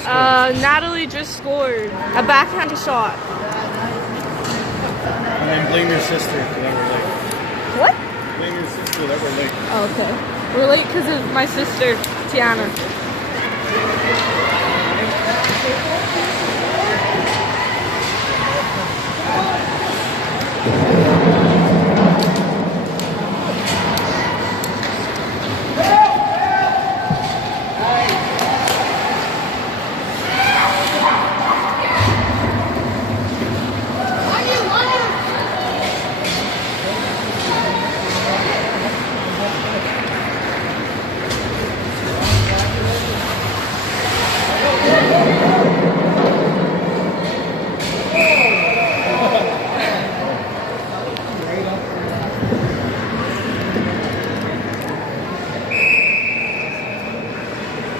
just scored? Natalie just scored a backhand shot. And then blame your sister that we're late. What? Blame your sister that we're late. Oh, okay. We're late because of my sister, Tiana.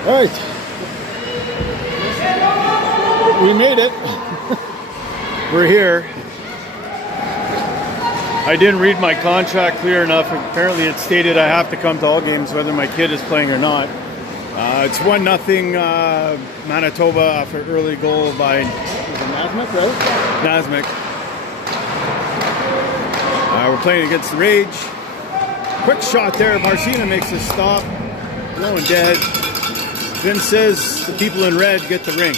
All right, we made it. We're here. I didn't read my contract clear enough. Apparently it stated I have to come to all games whether my kid is playing or not. It's 1-0 Manitoba after early goal by Nasmik, right? Nasmik. We're playing against the Rage. Quick shot there. Marcina makes a stop. Low and dead. Vince says the people in red get the ring.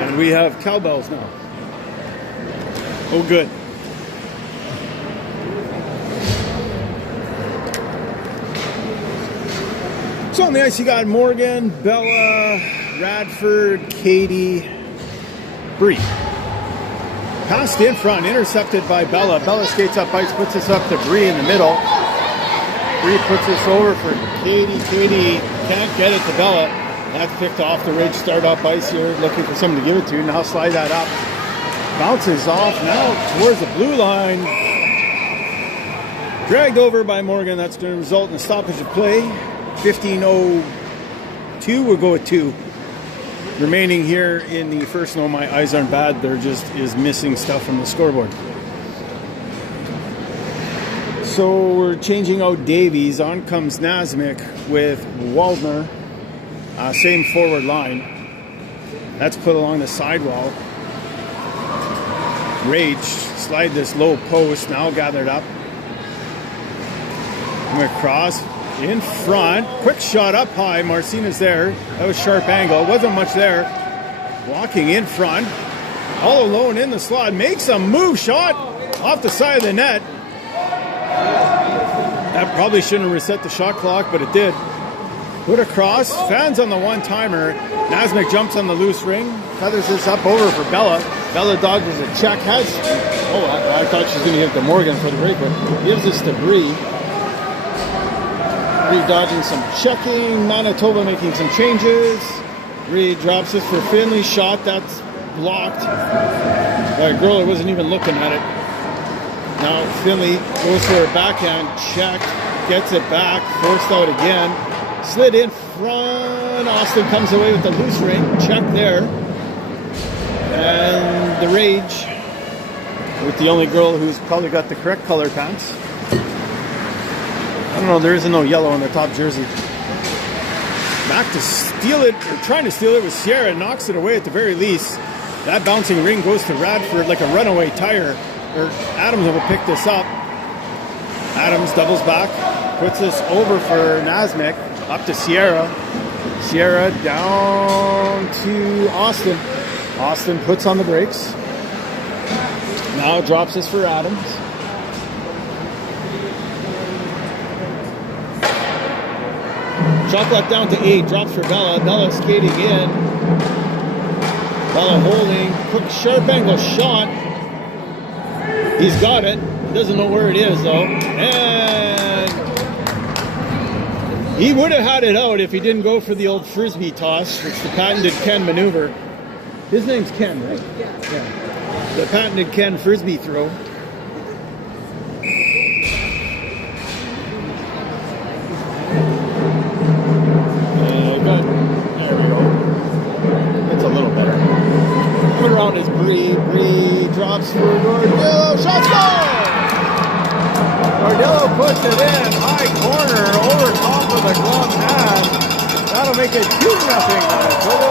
And we have cowbells now. Oh, good. So on the ice you got Morgan, Bella, Radford, Katie, Bree. Passed in front, intercepted by Bella. Bella skates up ice, puts us up to Bree in the middle. Bree puts this over for Katie. Katie can't get it to Bella. That's picked off the Ridge. Start up ice here, looking for someone to give it to. Now slide that up. Bounces off now towards the blue line. Dragged over by Morgan. That's going to result in a stoppage of play. 15:02. We'll go with 2. Remaining here in the first. No, my eyes aren't bad. There just is missing stuff from the scoreboard. So we're changing out Davies. On comes Nasmik with Waldner. Same forward line. That's put along the sidewall. Rage slide this low post. Now gathered up. Come across in front. Quick shot up high. Marcina's there. That was sharp angle. Wasn't much there. Walking in front. All alone in the slot. Makes a move shot off the side of the net. That probably shouldn't have reset the shot clock, but it did. Put across. Fans on the one-timer. Nasmik jumps on the loose ring. Feathers this up over for Bella. Bella dodges a check. I thought she was going to give it to Morgan for the break, but gives this to Bree. Bree dodging some checking. Manitoba making some changes. Bree drops this for Finley. Shot. That's blocked by a girl who wasn't even looking at it. Now Finley goes for a backhand check, gets it back, forced out again, slid in front. Austin comes away with the loose ring, check there. And the Rage with the only girl who's probably got the correct color pants. I don't know, there isn't no yellow on the top jersey. Back to steal it, or trying to steal it with Sierra, knocks it away at the very least. That bouncing ring goes to Radford like a runaway tire. Adams will pick this up. Adams doubles back, puts this over for Nasmik, up to Sierra. Sierra down to Austin. Austin puts on the brakes. Now drops this for Adams. Shot clock down to 8, drops for Bella. Bella skating in. Bella holding, quick sharp angle shot. He's got it. Doesn't know where it is, though. And he would have had it out if he didn't go for the old frisbee toss. It's the patented Ken maneuver. His name's Ken, right? Yeah. The patented Ken frisbee throw. There we go. It's a little better. Put around is Bree. Bree drops for Gordillo. Shot score! Gordillo puts it in. High corner over top of the glove pad. That'll make it 2-0 Manitoba.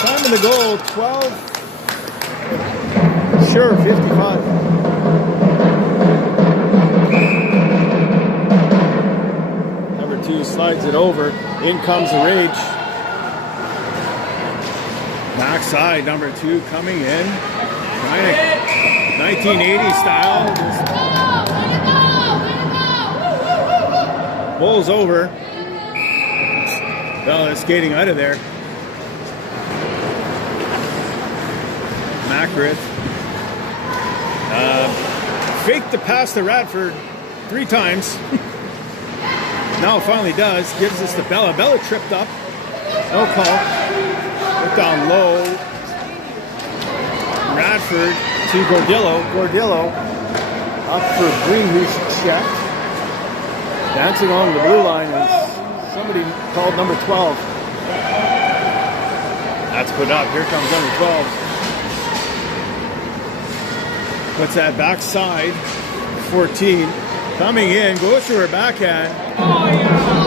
Time in the goal, 12. Sure, 55. Number 2 slides it over. In comes the Rage. Backside, number 2 coming in. Trying to 1980 style. Just bowls over. Bella is skating out of there. Mackrith faked the pass to Radford 3 times. Now it finally does. Gives us to Bella. Bella tripped up. No call. Put down low. Radford to Gordillo. Gordillo up for Greenwich check. Dancing along the blue line is somebody called number 12. That's put up. Here comes number 12. Puts that backside. 14. Coming in. Goes to her backhand.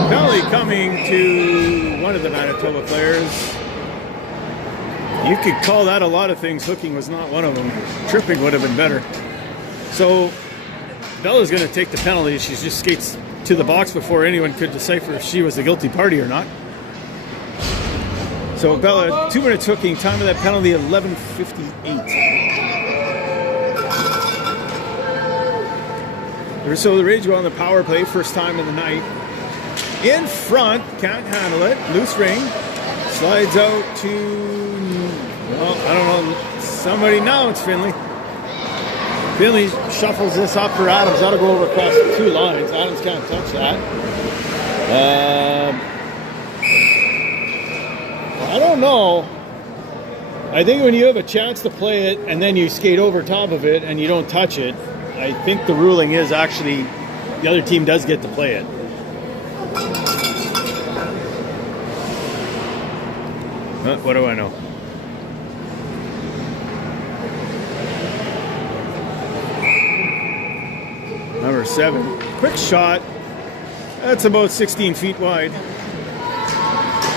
Penalty coming to one of the Manitoba players. You could call that a lot of things. Hooking was not one of them. Tripping would have been better. So Bella's going to take the penalty. She just skates to the box before anyone could decipher if she was the guilty party or not. So Bella, 2 minutes hooking. Time of that penalty, 11:58. So the Rage go on the power play, first time of the night. In front, can't handle it. Loose ring. Slides out to, well, I don't know, somebody. Now it's Finley. Finley shuffles this up for Adams. That'll go over across the 2 lines. Adams can't touch that. I don't know. I think when you have a chance to play it and then you skate over top of it and you don't touch it, I think the ruling is actually the other team does get to play it. What do I know? Number 7. Quick shot. That's about 16 feet wide.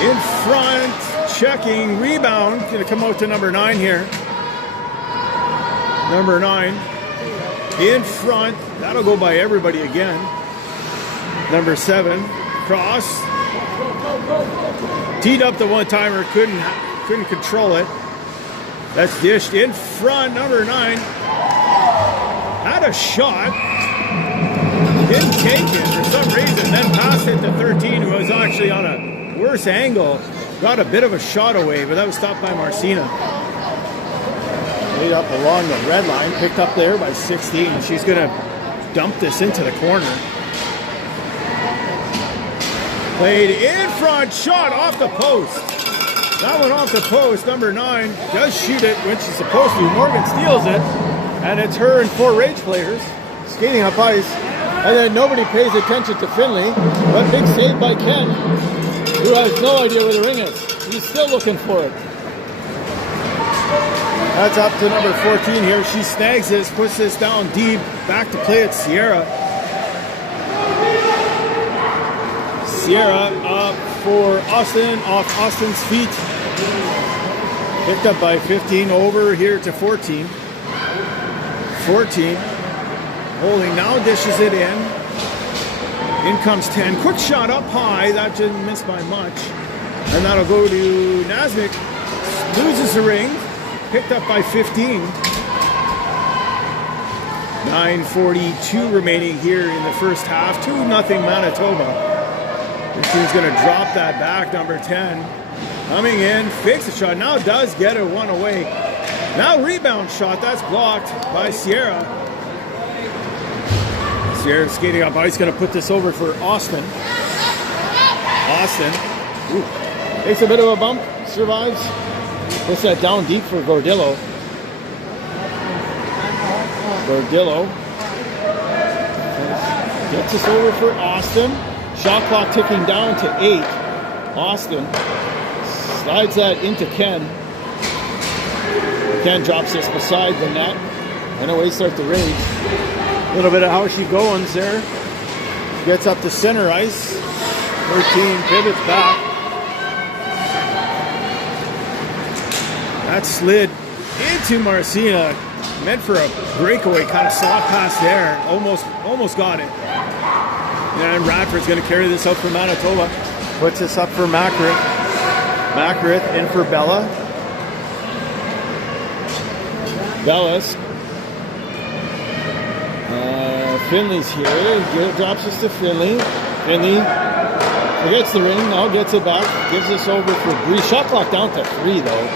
In front. Checking. Rebound. Going to come out to number 9 here. Number 9. In front. That'll go by everybody again. Number 7. Cross. Teed up the one-timer. Couldn't control it. That's dished. In front. Number 9. Had a shot. Didn't take it for some reason. Then passed it to 13, who was actually on a worse angle. Got a bit of a shot away, but that was stopped by Marcina. Laid up along the red line, picked up there by 16. She's going to dump this into the corner. Played in front, shot off the post. That one off the post. Number 9 does shoot it when she's supposed to. Morgan steals it, and it's her and 4 Rage players skating up ice. And then nobody pays attention to Finley, but big save by Ken, who has no idea where the ring is. He's still looking for it. That's up to number 14 here. She snags this, puts this down deep. Back to play at Sierra. Sierra up for Austin, off Austin's feet. Picked up by 15, over here to 14. 14. Holding now, dishes it in. In comes 10. Quick shot up high. That didn't miss by much. And that'll go to Nasmik. Loses the ring. Picked up by 15. 9:42 remaining here in the first half. 2-0 Manitoba. This team's going to drop that back. Number 10. Coming in. Fakes the shot. Now does get it one away. Now rebound shot. That's blocked by Sierra. Sierra skating up ice, going to put this over for Austin. Austin takes a bit of a bump, survives. Puts that down deep for Gordillo. Gordillo gets this over for Austin. Shot clock ticking down to 8. Austin slides that into Ken. Ken drops this beside the net. And away start the Rage. A little bit of how she goings there. gets up to center ice. 13 pivots back. That slid into Marcina. Meant for a breakaway, kind of soft pass there. Almost got it. And Radford's going to carry this out for Manitoba. Puts this up for Macrith. Macrith in for Bella. Bella's. Finley's here. Drops this to Finley. Finley forgets the ring. Now gets it back. Gives this over for Bree. Shot clock down to 3 though.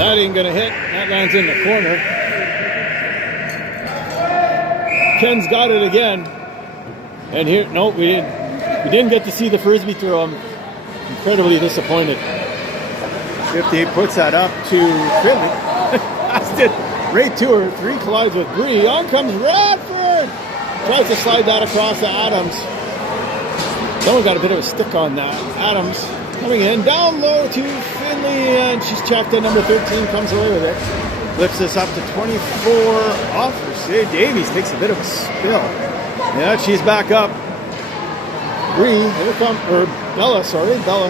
That ain't going to hit. That lands in the corner. Ken's got it again. And here, no, we didn't get to see the frisbee throw. I'm incredibly disappointed. 58 puts that up to Finley. Passed it right to her. 3 collides with Bree. On comes Radford. Tries to slide that across to Adams. Someone got a bit of a stick on that. Adams coming in. Down low to Finley. And she's checked at number 13. Comes away with it. Lifts this up to 24 off her save. Davies takes a bit of a spill. Yeah, she's back up. Bree, here comes, or Bella, sorry, Bella.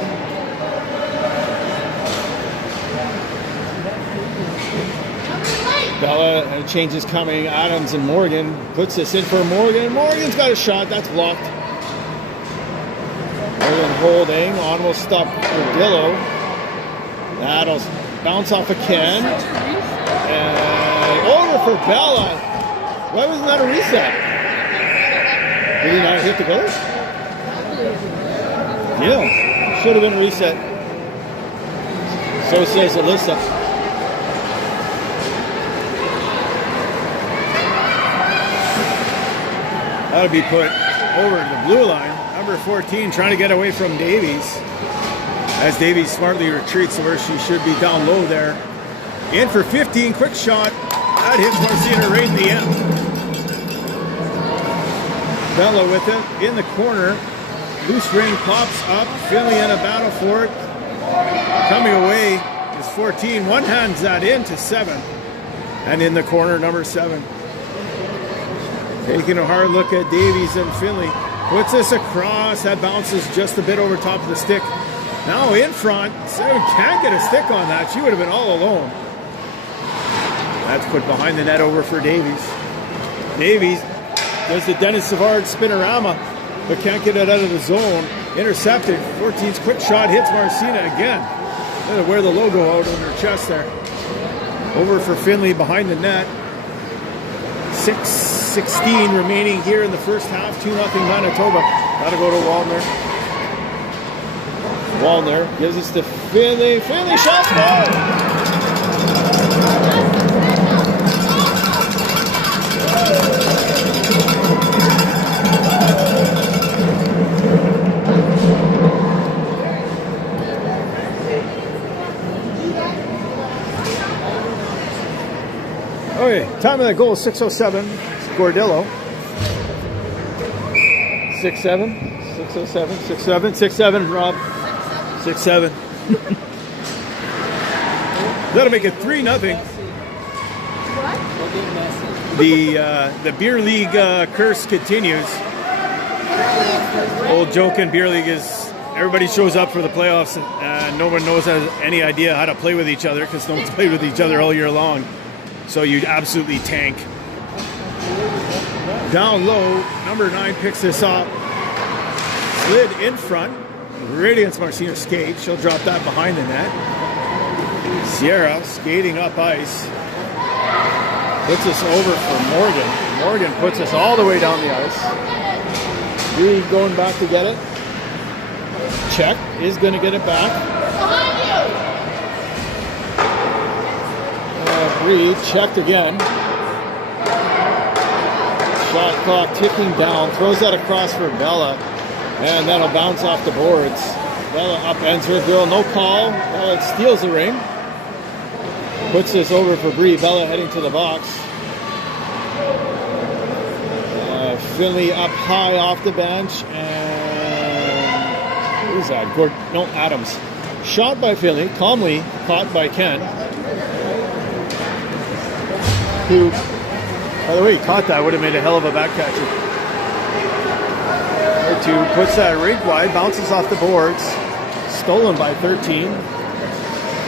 Bella, and change is coming. Adams and Morgan puts this in for Morgan. Morgan's got a shot, that's blocked. Morgan holding, on will stop for Dillo. That'll bounce off of Ken. And over for Bella. Why wasn't that a reset? Did he not hit the goal? Yeah, should have been a reset. So says Alyssa. That'll be put over to the blue line. Number 14 trying to get away from Davies. As Davies smartly retreats to where she should be down low there. In for 15, quick shot. That hits Marcina right in the end. Bella with it in the corner. Loose ring pops up. Finley in a battle for it. Coming away is 14. One hands that in to 7. And in the corner, number 7. Taking a hard look at Davies and Finley. Puts this across. That bounces just a bit over top of the stick. Now in front. 7 can't get a stick on that. She would have been all alone. That's put behind the net over for Davies. Davies does the Dennis Savard spinorama, but can't get it out of the zone. Intercepted. 14's quick shot hits Marcina again. Gonna wear the logo out on her chest there. Over for Finley behind the net. 6:16 remaining here in the first half. 2-0 Manitoba. Gotta go to Wallner. Wallner gives us to Finley. Finley shot score! Okay, time of that goal is 6:07. Gordillo. 6-7. 6:07. 6-7. 6-7, Rob. 6-7. That'll make it 3-0. The beer league curse continues. Old joke in beer league is everybody shows up for the playoffs and no one knows any idea how to play with each other because no one's played with each other all year long. So you absolutely tank. Down low, number 9 picks this up. Slid in front. Radiance Marcina skate. She'll drop that behind the net. Sierra skating up ice. Puts us over for Morgan. Morgan puts us all the way down the ice. Bree going back to get it. Check is going to get it back. Bree checked again. Shot clock ticking down. Throws that across for Bella. And that'll bounce off the boards. Bella upends her girl. No call. Bella steals the ring. Puts this over for Bree. Bella heading to the box. Finley up high off the bench. And who's that? No, Adams. Shot by Finley. Calmly caught by Ken. Who, by the way, he caught that. Would have made a hell of a back catcher. 2, puts that right wide, bounces off the boards. Stolen by 13.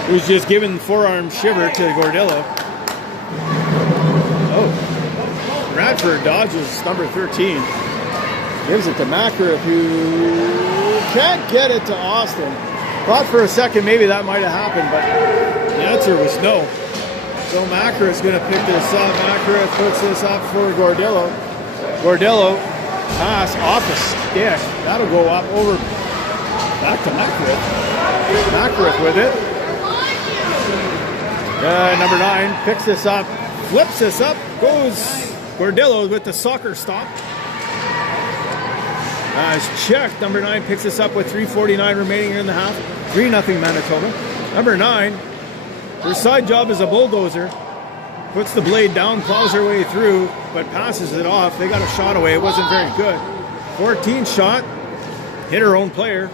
Who's just giving the forearm shiver to Gordillo. Oh. Radford dodges number 13. Gives it to Makarov, who can't get it to Austin. Thought for a second maybe that might have happened, but the answer was no. So Makarov is going to pick this up. Makarov puts this up for Gordillo. Gordillo, pass off the stick. That'll go up over, back to Makarov. Makarov with it. Number 9 picks this up, flips this up, goes Gordillo with the soccer stop. It's checked. Number 9 picks this up with 3:49 remaining in the half. 3-0 Manitoba. Number 9, her side job is a bulldozer. Puts the blade down, plows her way through, but passes it off. They got a shot away. It wasn't very good. 14 shot. Hit her own player.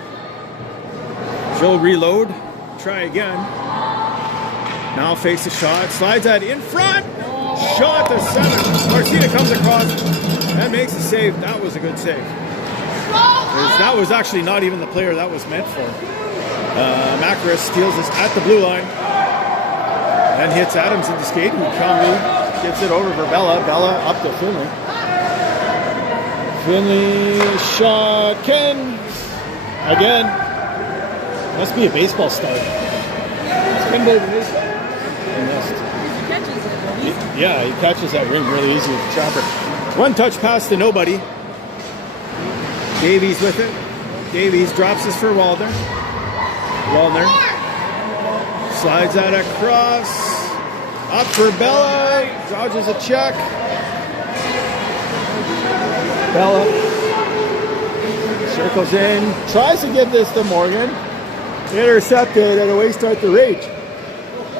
She'll reload. Try again. Now fakes a shot. Slides that in front. Shot to center. Marcina comes across and makes a save. That was a good save. That was actually not even the player that was meant for. Makarov steals this at the blue line and hits Adams in the skate, who calmly gets it over for Bella. Bella up to Finley. Finley shot. Ken again. Must be a baseball star. Ken played baseball. He missed. Yeah, he catches that ring really easy with the chopper. One touch pass to nobody. Davies with it. Davies drops this for Waldner. Waldner slides that across. Up for Bella. Dodges a check. Bella circles in. Tries to give this to Morgan. Intercepted and away start the Rage.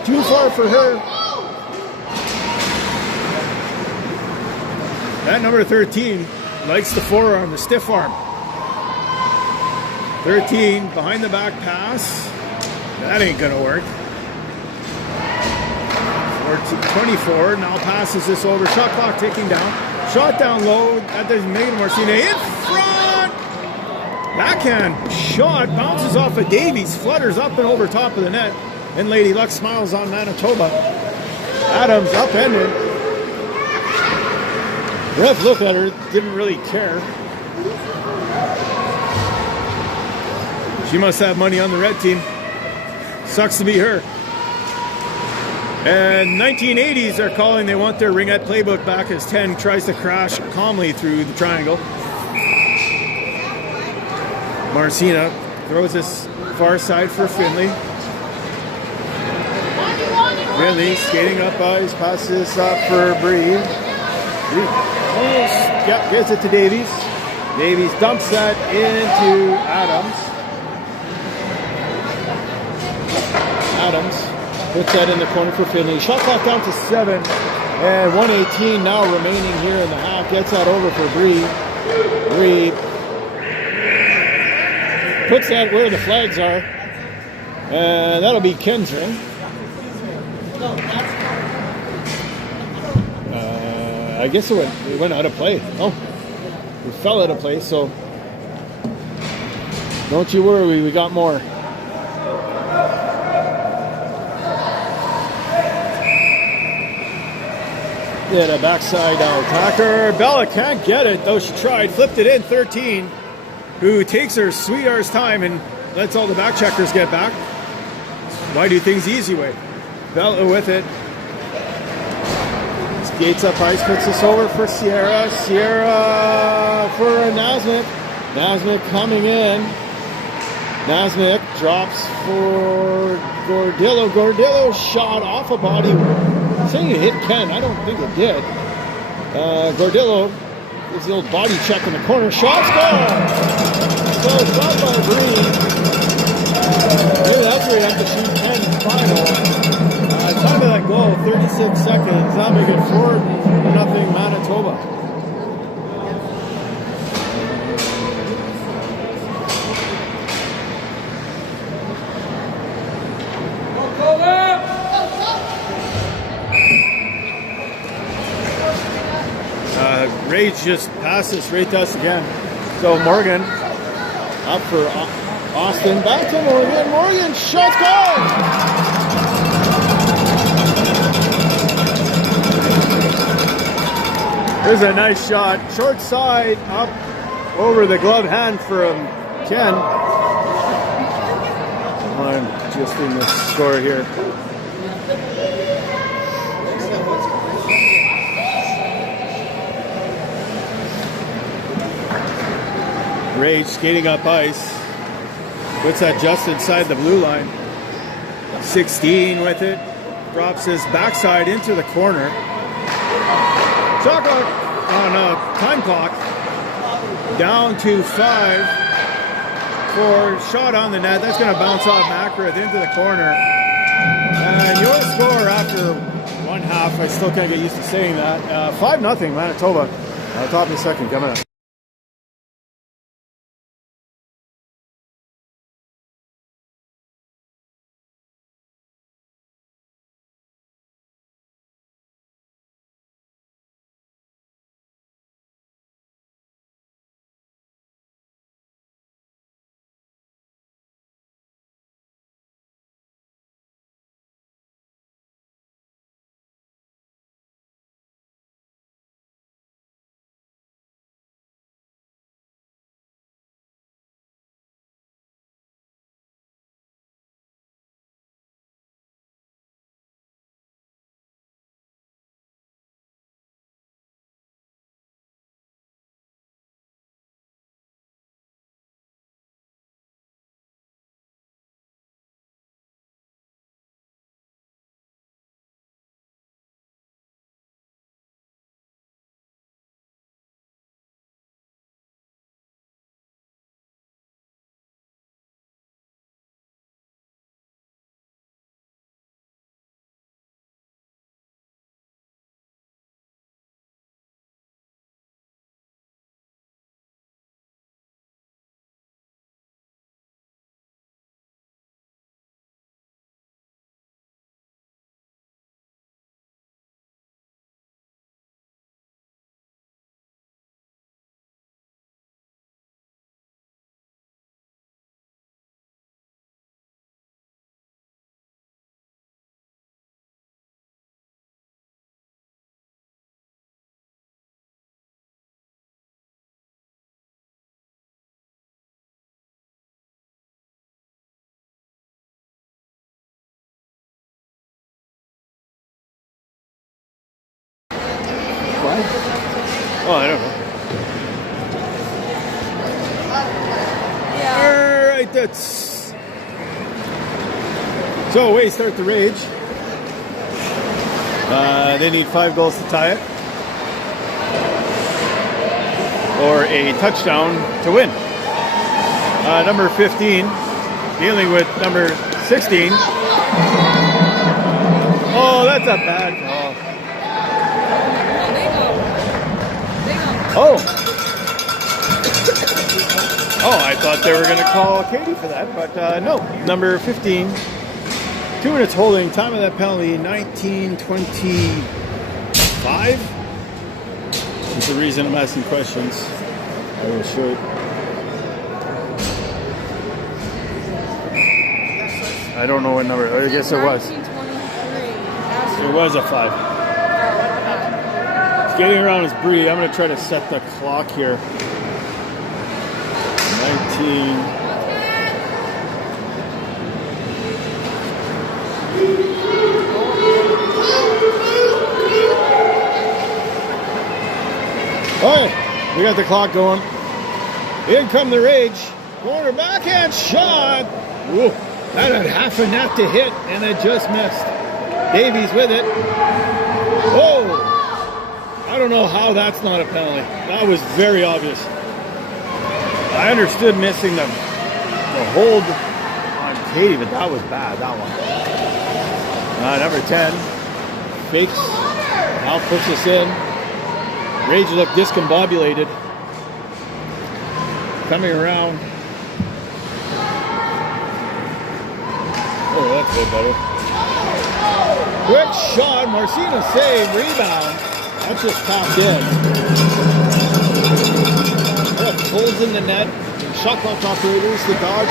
Too far for her. That number 13 likes the forearm, the stiff arm. 13, behind the back pass. That ain't gonna work. 24, now passes this over. Shot clock ticking down. Shot down low. That doesn't make it Marcina in front. Backhand shot, bounces off of Davies, flutters up and over top of the net. And Lady Luck smiles on Manitoba. Adams upended. Ref looked at her, didn't really care. She must have money on the red team. Sucks to be her. And 1980s are calling. They want their ringette playbook back as 10 tries to crash calmly through the triangle. Marcina throws this far side for Finley. Finley skating up ice, passes this up for Bree. Yep, gets it to Davies. Davies dumps that into Adams. Adams puts that in the corner for Finley. Shot clock down to 7. And 1:18 now remaining here in the half. Gets that over for Bree. Bree puts that where the flags are. And that'll be Ken's ring. I guess it went out of play. Oh, it fell out of play, so don't you worry, we got more. Yeah, the backside attacker. Bella can't get it, though she tried. Flipped it in, 13, who takes her sweet arse time and lets all the back checkers get back. Why do things the easy way? Bella with it. Gates up ice, puts this over for Sierra. Sierra for Nasmik. Nasmik coming in. Nasmik drops for Gordillo. Gordillo shot off a body. Saying it hit Ken. I don't think it did. Gordillo gives the old body check in the corner. Shot score! So shot by Bree. Maybe that's where you have to shoot 10 final. Time of that goal, 36 seconds. That'll make it 4-0 Manitoba. Rage just passes right to us again. So Morgan up for Austin. Back to Morgan. Morgan shot goal. There's a nice shot. Short side up over the glove hand from Ken. I'm just in the score here. Rage skating up ice. Puts that just inside the blue line. 16 with it. Drops his backside into the corner. Shot clock on a time clock. Down to 5 for shot on the net. That's going to bounce off Macrith into the corner. And your score after one half, I still can't get used to saying that. 5-0 Manitoba. Top of the second coming up. Oh, I don't know. Yeah. All right, that's... So away start the Rage. They need 5 goals to tie it. Or a touchdown to win. Number 15, dealing with number 16. Oh, that's a bad call. Oh. Oh, I thought they were going to call Katie for that, but no. Number 15, 2 minutes holding. Time of that penalty, 19:25. That's the reason I'm asking questions. I will show you. I don't know what number. I guess it was. 1923. It was a 5. Getting around his Bree. I'm going to try to set the clock here. 19. All right, we got the clock going. In come the Rage. Corner backhand shot. Whoa, that had half a net to hit, and it just missed. Davies with it. Whoa. I don't know how that's not a penalty. That was very obvious. I understood missing the hold on Katie, but that was bad, that one. Number 10 fakes, now puts us in. Rage look discombobulated. Coming around. Oh, that's way better. Quick shot, Marcina save, rebound. That just popped in. What a holes in the net. Shot clock operators, the dodge.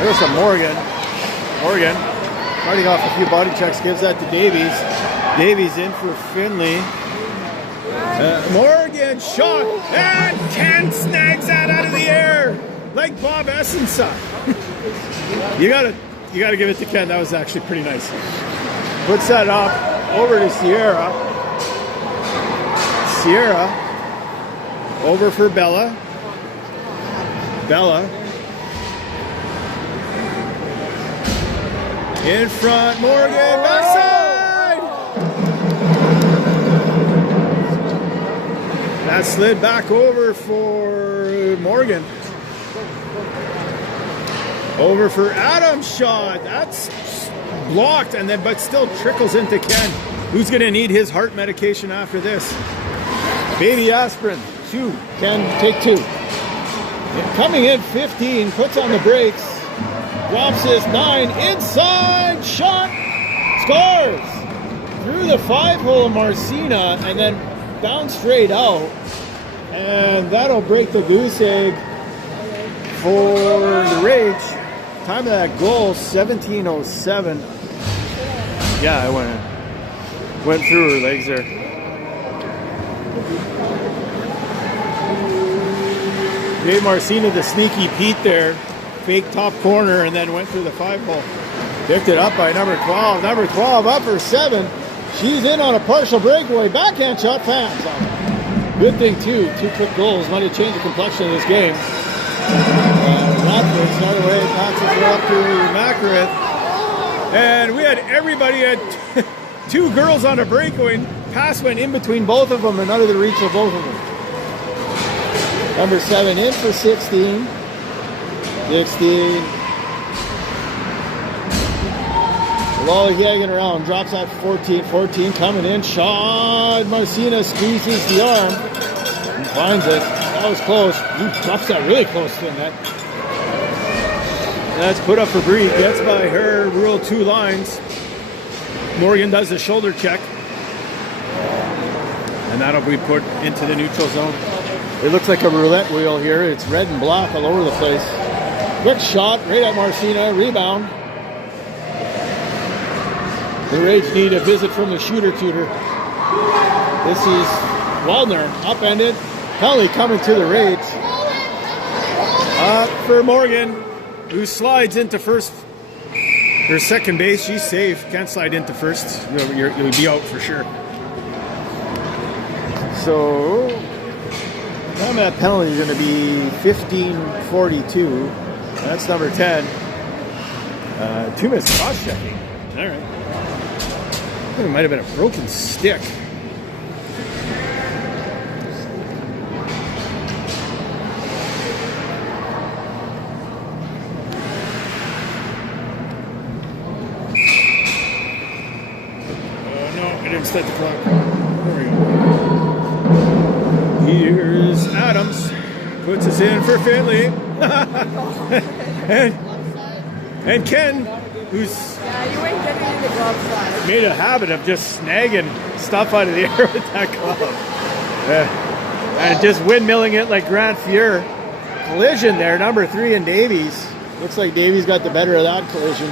There's a Morgan. Starting off a few body checks, gives that to Davies. Davies in for Finley. Morgan shot, and Ken snags that out of the air like Bob Essensa. you gotta give it to Ken. That was actually pretty nice. Puts that up over to Sierra. Sierra over for Bella. In front, Morgan, backside! That slid back over for Morgan. Over for Adam's shot. That's blocked, and then but still trickles into Ken, who's going to need his heart medication after this. Baby aspirin, 2. Ken, take 2. Coming in 15, puts on the brakes. Drops his 9, inside shot, scores! Through the 5-hole Marcina, and then down straight out. And that'll break the goose egg for the Rage. Time of that goal, 17:07. Yeah, I went through her legs there. Gave Marcina the sneaky Pete there. Fake top corner and then went through the 5-hole. Picked it up by number 12. Number 12 up for 7. She's in on a partial breakaway. Backhand shot, fans. Good thing, too. 2 quick goals might have changed the complexion of this game. Macareth right away. Passes it up to Macareth. And we had everybody at 2 girls on a breakaway. Pass went in between both of them and out of the reach of both of them. Number 7 in for 16. 16. Lollygagging around. Drops out for 14. 14 coming in. Shot. Marcina squeezes the arm. And finds it. That was close. He drops that really close to the net. That's put up for Bree. Gets by her. Rule 2 lines. Morgan does the shoulder check. And that'll be put into the neutral zone. It looks like a roulette wheel here. It's red and black all over the place. Quick shot right at Marcina. Rebound. The Rage need a visit from the shooter tutor. This is Waldner. Upended. Penalty coming to the Rage. For Morgan, who slides into first or second base. She's safe. Can't slide into first. You'll be out for sure. So time of that penalty is going to be 15:42. That's number 10. 2 minutes cross-checking. All right. I think it might have been a broken stick. No, I didn't set the clock. There we go. Here's Adams. Puts us in for Finley. and Ken, who's you ain't getting in the glove side. made a habit of just snagging stuff out of the air with that glove. And just windmilling it like Grant Fuhr. Collision there, number 3 in Davies. Looks like Davies got the better of that collision.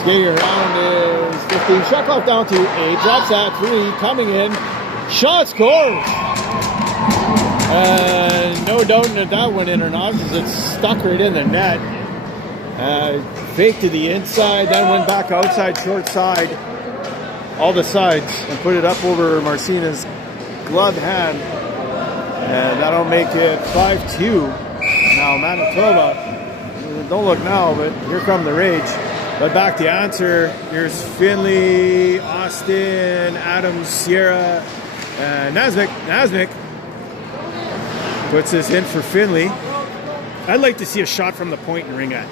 Skating around is 15. Shot clock down to 8. Drops that 3. Coming in. Shot scores. No doubting if that went in or not because it's stuck right in the net. Fake to the inside, then went back outside, short side, all the sides, and put it up over Marcina's gloved hand. And that'll make it 5-2. Now Manitoba, don't look now, but here come the Rage. But back to answer, here's Finley, Austin, Adams, Sierra, and Nasmik puts this in for Finley. I'd like to see a shot from the point in ringette.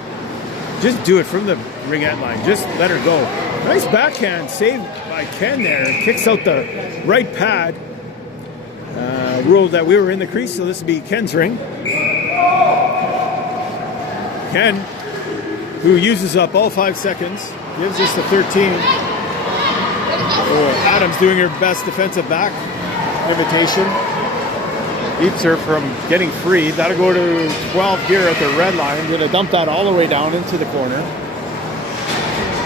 Just do it from the ringette line. Just let her go. Nice backhand save by Ken there. Kicks out the right pad. Ruled that we were in the crease, so this will be Ken's ring. Ken, who uses up all 5 seconds, gives us the 13. Adams doing her best defensive back imitation. Keeps her from getting free. That'll go to 12 gear at the red line. Gonna dump that all the way down into the corner.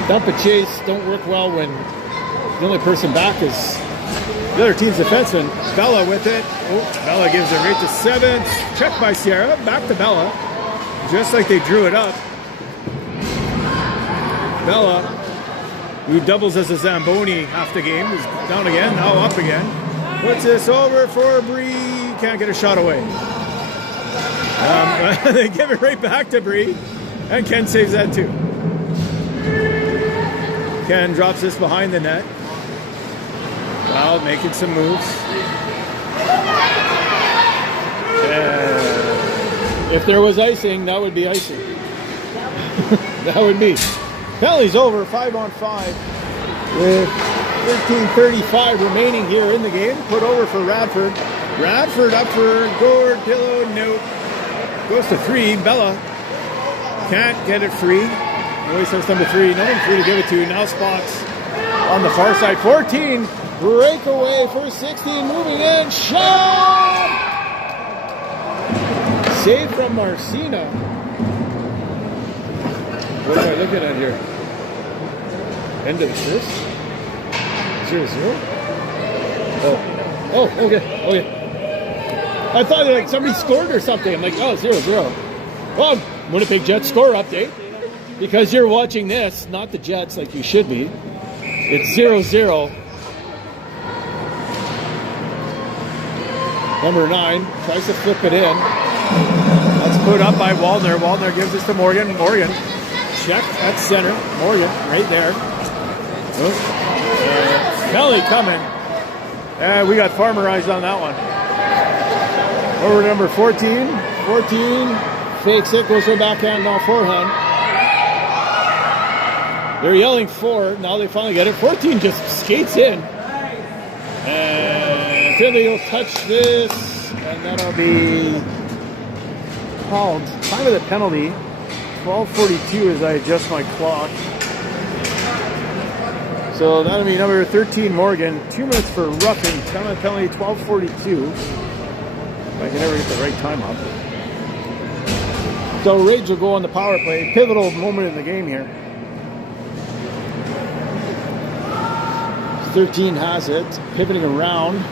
Dump and chase don't work well when the only person back is the other team's defenseman. Bella with it. Oh, Bella gives it right to 7th. Checked by Sierra. Back to Bella. Just like they drew it up. Bella, who doubles as a Zamboni half the game, is down again, now up again. Puts this over for Bree. Can't get a shot away. They give it right back to Bree. And Ken saves that too. Ken drops this behind the net. Well, making some moves. If there was icing, that would be icing. That would be. Penalty's over, 5-on-5. With 13:35 remaining here in the game. Put over for Radford. Radford up for Gordillo. No. Goes to 3. Bella can't get it free. Always has number 3. No one free to give it to. Now spots on the far side. 14. Breakaway for 16. Moving in. Shot! Save from Marcina. What am I looking at here? End of the first? 0-0? Oh, okay. I thought like somebody scored or something. I'm like, oh, 0-0. Well, Winnipeg Jets score update. Because you're watching this, not the Jets like you should be. It's 0-0. Number 9 tries to flip it in. That's put up by Waldner. Waldner gives this to Morgan. Morgan check at center. Morgan right there. Kelly coming. We got Farmer eyes on that one. Over number 14. 14 fakes it, goes for a backhand, now forehand. They're yelling 4. Now they finally get it. 14 just skates in. And Finley will touch this. And that'll be called. Time of the penalty. 12:42 as I adjust my clock. So that'll be number 13, Morgan. 2 minutes for roughing. Time of the penalty, 12:42. If I can ever get the right time up. So Rage will go on the power play. Pivotal moment in the game here. 13 has it. Pivoting around.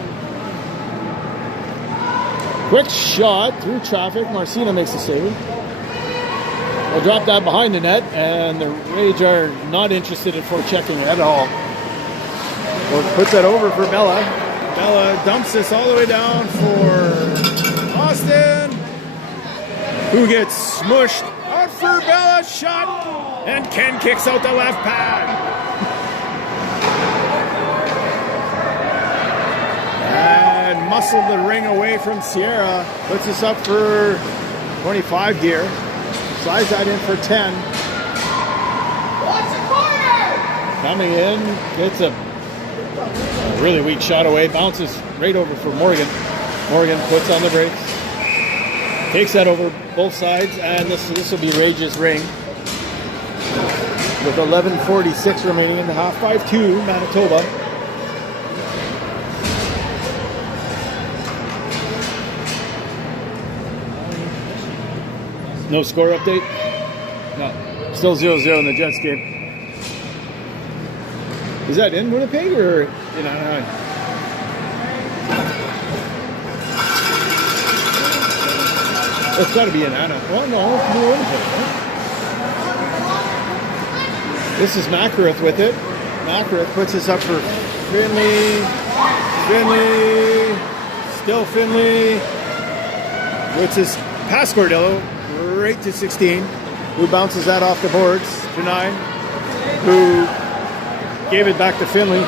Quick shot through traffic. Marcina makes the save. They'll drop that behind the net, and the Rage are not interested in forechecking at all. Well, puts that over for Bella. Bella dumps this all the way down for Austin, who gets smushed. Out for Bella, shot, and Ken kicks out the left pad. And muscled the ring away from Sierra. Puts us up for 25 gear. Slides that in for 10. Coming in, gets a really weak shot away. Bounces right over for Morgan. Morgan puts on the brakes. Takes that over both sides, and this will be Rage's ring. With 11:46 remaining in the half. 5-2 Manitoba. No score update? No. Still 0-0 in the Jets game. Is that in Winnipeg or in Anaheim? It's got to be in Anaheim. Well, no, it's New Winnipeg. Right? This is Makareth with it. Makareth puts this up for Finley. Finley. Still Finley. Puts his past Gordillo. Right to 16, who bounces that off the boards to 9, who gave it back to Finley.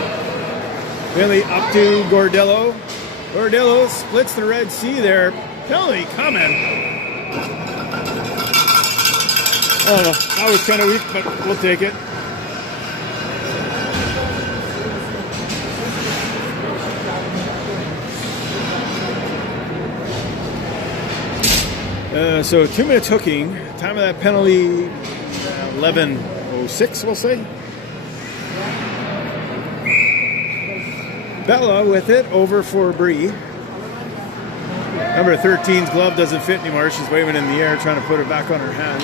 Finley up to Gordillo. Gordillo splits the Red Sea there. Penalty coming. I don't know. That was kind of weak, but we'll take it. So 2 minutes hooking. Time of that penalty, 11:06, we'll say. Bella with it over for Bree. Number 13's glove doesn't fit anymore. She's waving in the air, trying to put it back on her hand.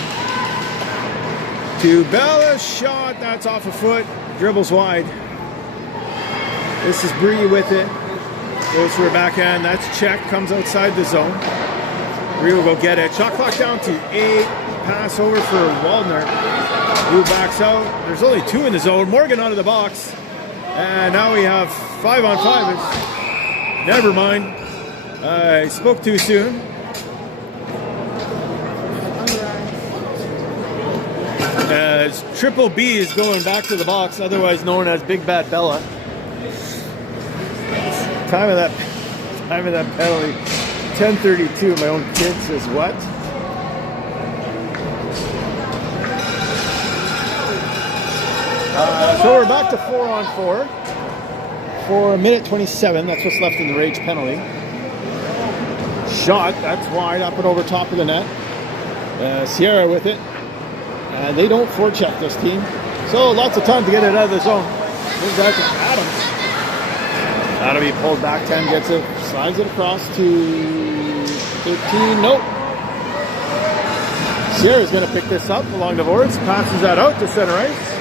To Bella's shot. That's off a foot. Dribbles wide. This is Bree with it. Goes for a backhand. That's check. Comes outside the zone. Bree will go get it. Shot clock down to 8. Pass over for Waldner. Who backs out. There's only 2 in the zone. Morgan out of the box. And now we have 5 on 5. Never mind. I spoke too soon. As Triple B is going back to the box, otherwise known as Big Bad Bella. Time of that penalty, 10:32. My own kid says what? So we're back to 4 on 4 for a minute 27. That's what's left in the Rage penalty. Shot, that's wide, up and over top of the net. Sierra with it. And they don't forecheck this team. So lots of time to get it out of the zone. Moves out to Adams. That'll be pulled back. 10 gets it, slides it across to 13. Nope. Sierra's going to pick this up along the boards. Passes that out to center ice.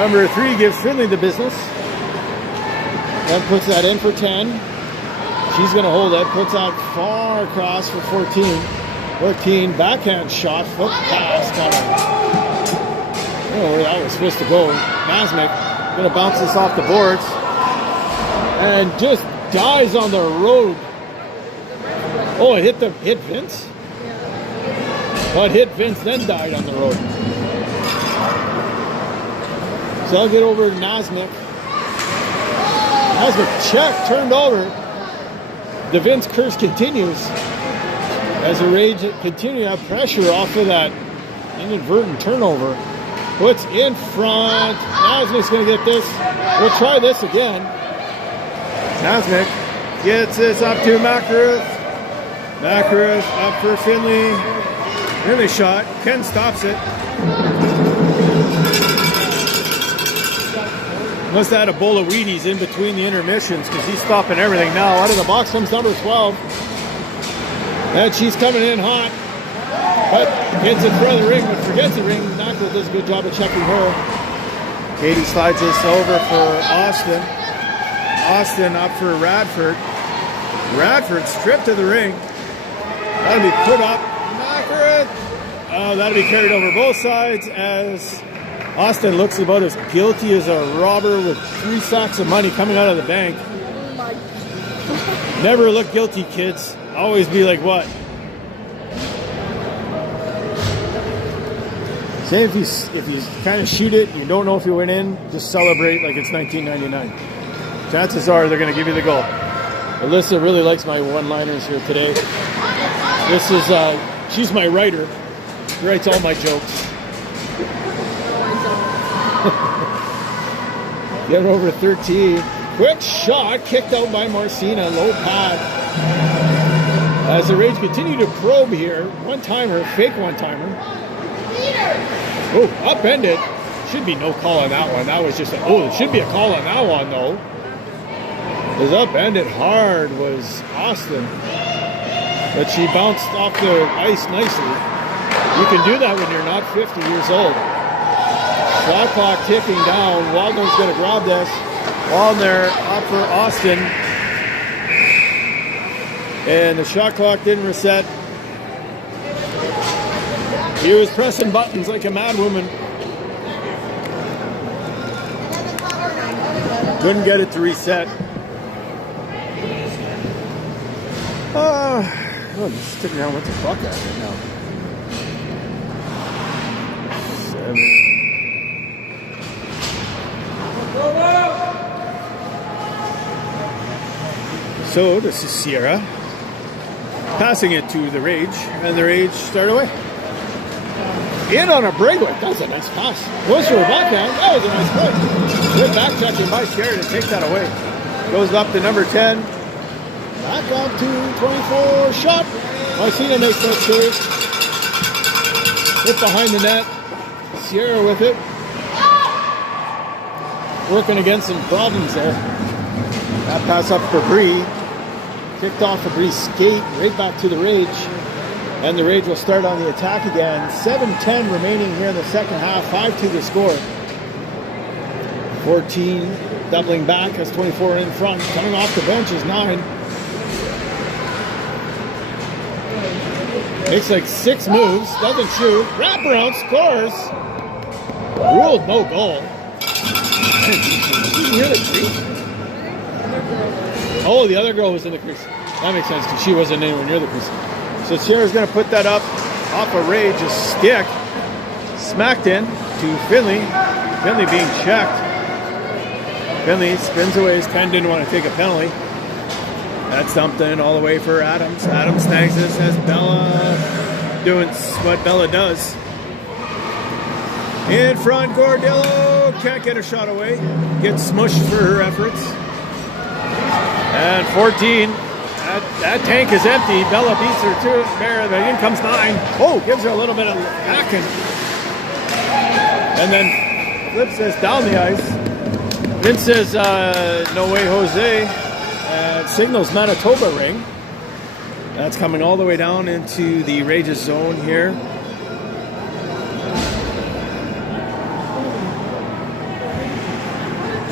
Number 3 gives Finley the business. Then puts that in for 10. She's going to hold it. Puts that far across for 14. 14, backhand shot, foot pass. Oh, where that was supposed to go. Nasmik going to bounce this off the boards. And just dies on the road. Oh, it hit Vince? Oh, it hit Vince, then died on the road. So I'll get over to Nasmik. Nasmik check, turned over. The Vince curse continues. As the Rage continue to have pressure off of that inadvertent turnover. Puts in front. Nasmik's going to get this. We'll try this again. Nasmik gets this up to Makaruth. Makaruth up for Finley. Finley shot. Ken stops it. Must have had a bowl of Wheaties in between the intermissions because he's stopping everything now. Out of the box comes number 12. And she's coming in hot. But gets in front of the ring, but forgets the ring. Makaruth does a good job of checking her. Katie slides this over for Austin. Austin up for Radford. Radford stripped to the ring. That'll be put up. Makaruth. That'll be carried over both sides as Austin looks about as guilty as a robber with 3 sacks of money coming out of the bank. Never look guilty, kids. Always be like, what? Same if you kind of shoot it, you don't know if you went in, just celebrate like it's 1999. Chances are they're going to give you the goal. Alyssa really likes my one-liners here today. This is, she's my writer. She writes all my jokes. Get over 13. Quick shot, kicked out by Marcina, low pad. As the Rage continue to probe here, one-timer, fake one-timer. Oh, upended. Should be no call on that one. That was just it should be a call on that one though. As upended hard was Austin. But she bounced off the ice nicely. You can do that when you're not 50 years old. Shot clock ticking down. Waldner's going to grab this. Waldner up for Austin. And the shot clock didn't reset. He was pressing buttons like a mad woman. Couldn't get it to reset. I'm just sticking down with the fuck at right now. 7. So this is Sierra passing it to the Rage, and the Rage start away. In on a breakaway. That's a nice pass. Goes for a backhand. That was a nice play. Good back checking by Sierra to take that away. Goes up to number 10. Back up to 24. Shot. Marcina makes that save. Hit behind the net. Sierra with it. Working against some problems there. That pass up for Bree. Kicked off a Breeze skate right back to the Rage. And the Rage will start on the attack again. 7:10 remaining here in the second half. 5-2 the score. 14 doubling back, has 24 in front. Coming off the bench is 9. Makes like 6 moves, doesn't shoot. Wraparound, scores. Ruled no goal. Near the crease. Oh, the other girl was in the crease. That makes sense because she wasn't anywhere near the crease. So Sierra's going to put that up off a Rage, a stick. Smacked in to Finley. Finley being checked. Finley spins away. He kind of didn't want to take a penalty. That's dumped in all the way for Adams. Adams snags this as Bella doing what Bella does. In front, Gordillo can't get a shot away. Gets smushed for her efforts. And 14. That tank is empty. Bella beats her to it there. But in comes 9. Oh, gives her a little bit of backing. And then flips this down the ice. Vince says, no way, Jose. Signals Manitoba ring. That's coming all the way down into the Rage's zone here.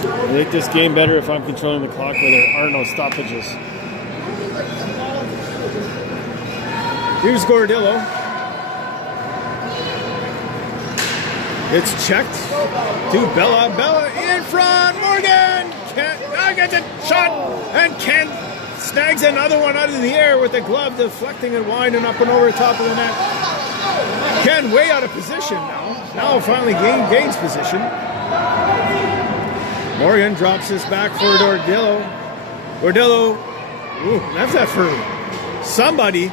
I make this game better if I'm controlling the clock where there are no stoppages. Here's Gordillo. It's checked to Bella. Bella in front. Morgan gets a shot. And Ken snags another one out of the air with the glove, deflecting and winding up and over the top of the net. Ken way out of position now. Now finally gains position. Morgan drops this back for Gordillo. Gordillo, that's that for somebody.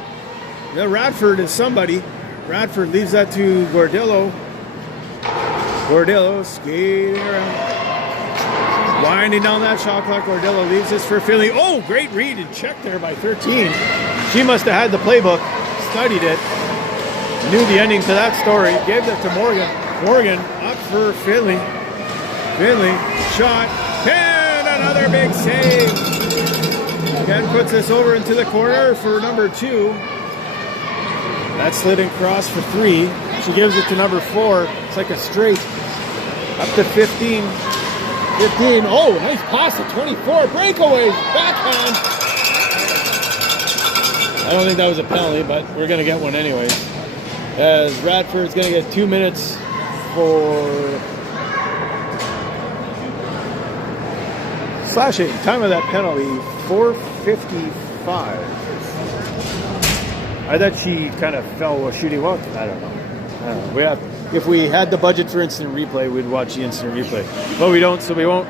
The Radford is somebody. Radford leaves that to Gordillo. Gordillo skating around. Winding down that shot clock. Gordillo leaves this for Philly. Oh, great read and check there by 13. She must have had the playbook, studied it, knew the ending to that story, gave that to Morgan. Morgan up for Finley. Finley, shot, and another big save. Ken puts this over into the corner for number 2. That slid across for 3. She gives it to number 4. It's like a straight. Up to 15. 15. Oh, nice pass at 24. Breakaway. Backhand. I don't think that was a penalty, but we're going to get one anyways. As Radford's going to get 2 minutes for slashing. Time of that penalty, 4:55. I thought she kind of fell while shooting out. I don't know. If we had the budget for instant replay, we'd watch the instant replay. But we don't, so we won't.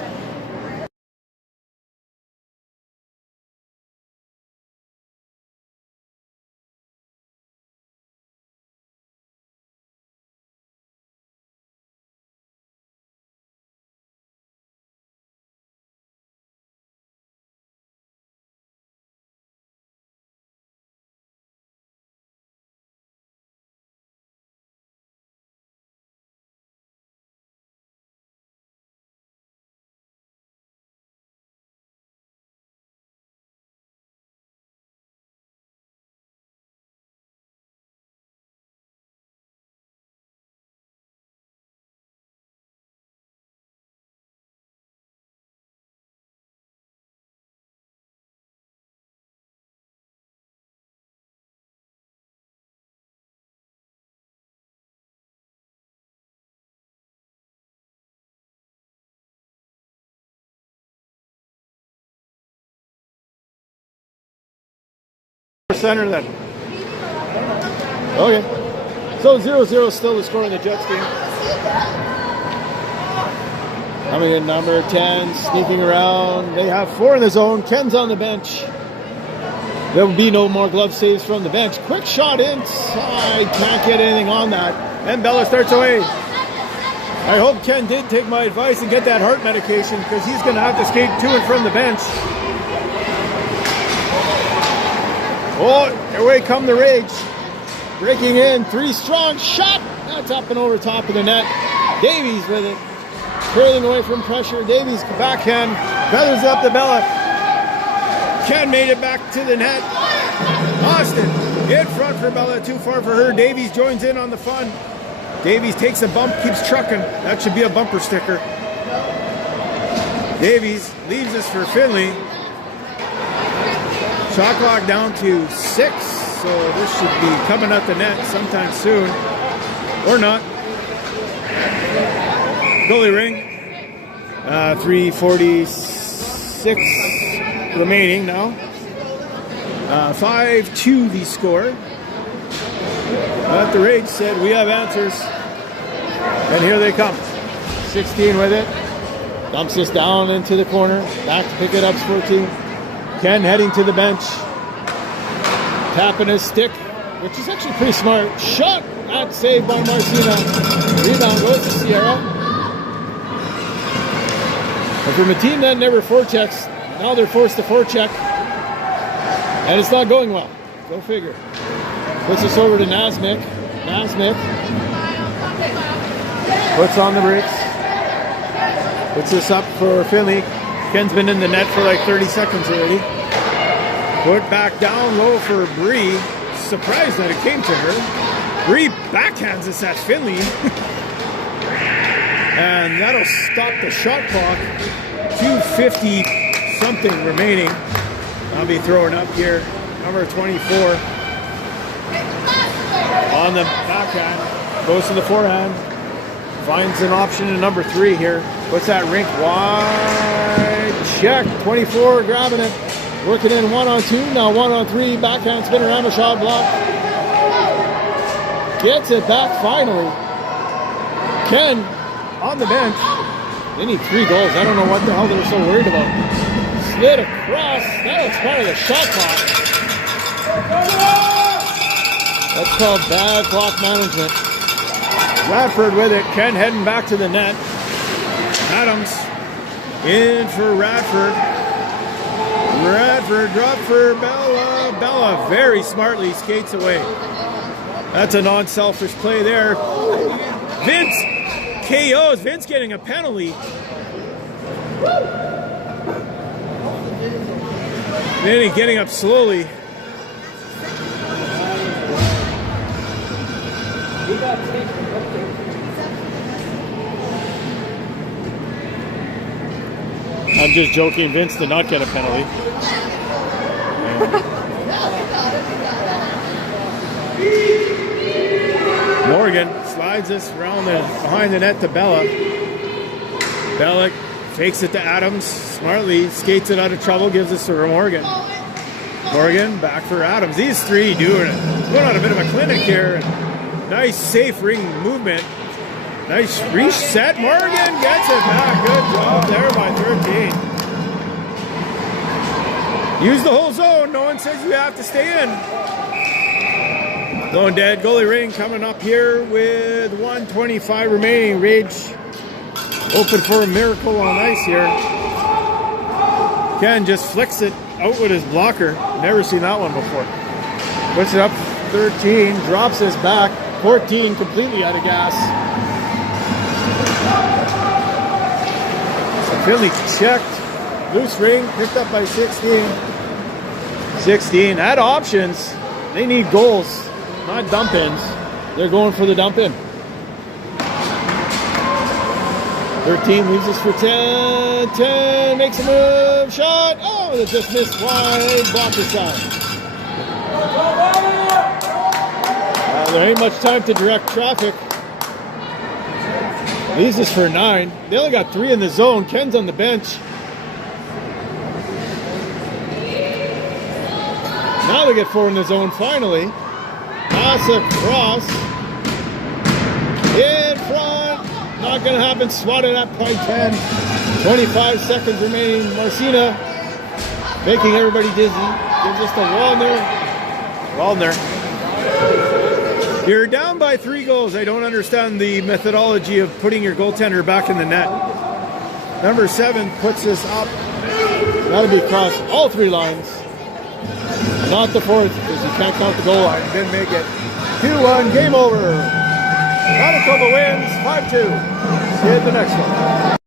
Center then. Okay. So 0-0 still the score in the Jets game. Coming in number 10, sneaking around. They have 4 in the zone. Ken's on the bench. There will be no more glove saves from the bench. Quick shot inside. Can't get anything on that. And Bella starts away. I hope Ken did take my advice and get that heart medication because he's going to have to skate to and from the bench. Oh, away come the Rage. Breaking in, 3 strong, shot. That's up and over top of the net. Davies with it. Curling away from pressure. Davies backhand. Feathers up to Bella. Ken made it back to the net. Austin in front for Bella, too far for her. Davies joins in on the fun. Davies takes a bump, keeps trucking. That should be a bumper sticker. Davies leaves us for Finley. Shot clock down to 6, so this should be coming at the net sometime soon. Or not. Goalie ring. 3:46 remaining now. 5-2 the score. But the Rage said we have answers. And here they come. 16 with it. Dumps this down into the corner. Back to pick it up, 14. Ken heading to the bench. Tapping his stick, which is actually pretty smart. Shot! That saved by Marcina. Rebound goes to Sierra. But from a team that never forechecks, now they're forced to forecheck. And it's not going well. Go figure. Puts this over to Nasmik. Nasmik puts on the brakes. Puts this up for Finley. Ken's been in the net for like 30 seconds already. Put back down low for Bree. Surprised that it came to her. Bree backhands this at Finley. And that'll stop the shot clock. 2:50 something remaining. I'll be throwing up here. Number 24. On the backhand. Goes to the forehand. Finds an option in number 3 here. Puts that rink wide. Check. 24 grabbing it. Working in 1-on-2. Now 1-on-3. Backhand spinorama shot block. Gets it back finally. Ken on the bench. They need 3 goals. I don't know what the hell they're so worried about. Slid across. That was part of the shot clock. That's called bad clock management. Radford with it. Ken heading back to the net. Adams in for Radford. Radford drop for Bella. Bella very smartly skates away. That's a non-selfish play there. Vince KOs. Vince getting a penalty. Then he's getting up slowly. I'm just joking. Vince did not get a penalty. Morgan slides this around behind the net to Bella. Bella fakes it to Adams. Smartly skates it out of trouble. Gives this to Morgan. Morgan back for Adams. These 3 doing on a bit of a clinic here. Nice safe ring movement. Nice reset. Morgan gets it back. Good job there by 13. Use the whole zone. No one says you have to stay in. Going dead. Goalie ring coming up here with 1:25 remaining. Rage open for a miracle on ice here. Ken just flicks it out with his blocker. Never seen that one before. Puts it up 13. Drops this back. 14 completely out of gas. Finley checked. Loose ring picked up by 16. 16 had options. They need goals, not dump ins. They're going for the dump in. 13 leaves us for 10. 10 makes a move. Shot. Oh, it just missed wide. Blocker side. There ain't much time to direct traffic. Leaves us for 9. They only got 3 in the zone. Ken's on the bench. Now they get 4 in the zone finally. Pass across. In front. Not going to happen. Swatted at by 10. 25 seconds remaining. Marcina making everybody dizzy. Gives us the Wallner. Wallner. You're down by 3 goals. I don't understand the methodology of putting your goaltender back in the net. Number 7 puts this up. Got to be across all 3 lines. Not the 4th, because you can't count the goal line. Didn't make it. 2-1, game over. Manitoba wins 5-2. See you at the next one.